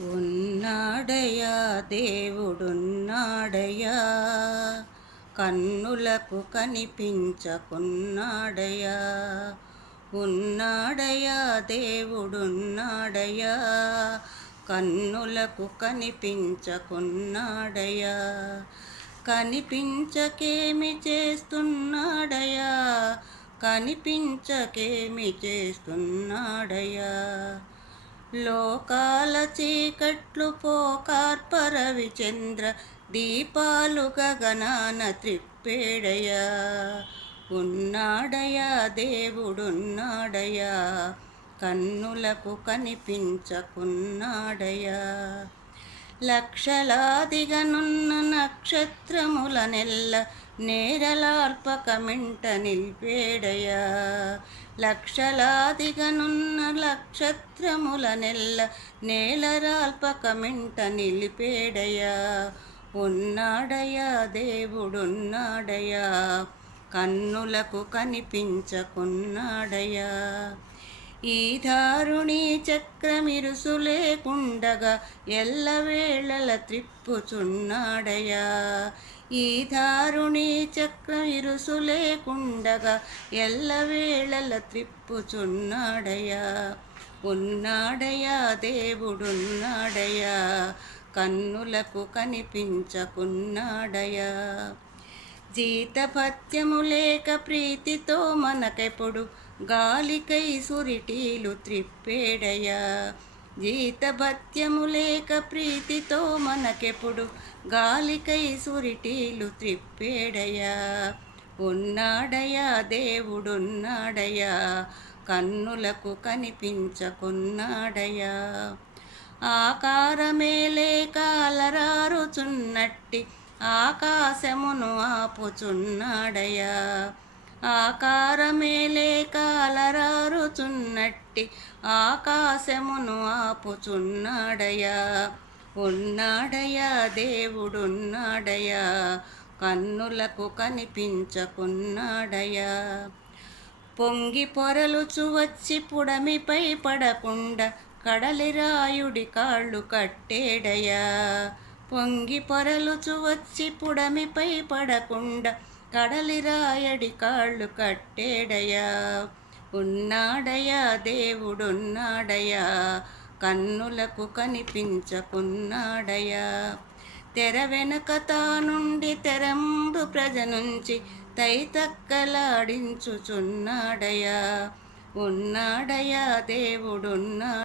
ఉన్నాడయ్యా దేవుడున్నాడయ్యా, కన్నులకు కనిపించకున్నాడయ్యా. ఉన్నాడయ్యా దేవుడున్నాడయ్యా, కన్నులకు కనిపించకున్నాడయ్యా. కనిపించకేమి చేస్తున్నాడయ్యా, కనిపించకేమి చేస్తున్నాడయ్యా. లోకాల చీకట్లు పోకార్ప రవిచంద్ర దీపాలు గగనాన త్రిప్పేడయా. ఉన్నాడయా దేవుడున్నాడయా, కన్నులకు కనిపించకున్నాడయా. లక్షలాదిగనున్న నక్షత్రముల నెల్ల నేరలాల్పకమింట నిల్పేడయా. లక్షలాదిగనున్న నక్షత్రముల నెల్ల నేలరాల్పకమింట నిలిపేడయా. ఉన్నాడయా దేవుడున్నాడయా, కన్నులకు కనిపించకున్నాడయా. ఈ దారుణి చక్రమిరుసు లేకుండగా ఎల్లవేళల త్రిప్పుచున్నాడయా. ఈ దారుణి చక్రమిరుసు లేకుండగా ఎల్లవేళల త్రిప్పుచున్నాడయా. ఉన్నాడయా దేవుడున్నాడయా, కన్నులకు కనిపించకున్నాడయా. జీతభత్యము లేక ప్రీతితో మనకెప్పుడు గాలికై సురిటీలు త్రిప్పేడయా. జీతభత్యము లేక ప్రీతితో మనకెప్పుడు గాలికై సురిటీలు త్రిప్పేడయా. ఉన్నాడయా దేవుడున్నాడయా, కన్నులకు కనిపించకున్నాడయా. ఆకారమే లేక అలరారుచున్నట్టి ఆకాశమును ఆపుచున్నాడయా. ఆకారమే లేక అలరారుచున్నట్టి ఆకాశమును ఆపుచున్నాడయా. ఉన్నాడయా దేవుడున్నాడయా, కన్నులకు కనిపించకున్నాడయా. పొంగి పొరలుచు వచ్చి పుడమిపై పడకుండా కడలిరాయుడి కాళ్ళు కట్టేడయా. పొంగి పొరలుచు వచ్చి పుడమిపై పడకుండా కడలిరాయడి కాళ్ళు కట్టేడయా. ఉన్నాడయా దేవుడున్నాడయా, కన్నులకు కనిపించకున్నాడయా. తెర వెనుక తానుండి తెరంబు ప్రజ నుంచి తైతక్కలాడించుచున్నాడయా. ఉన్నాడయా దేవుడున్నా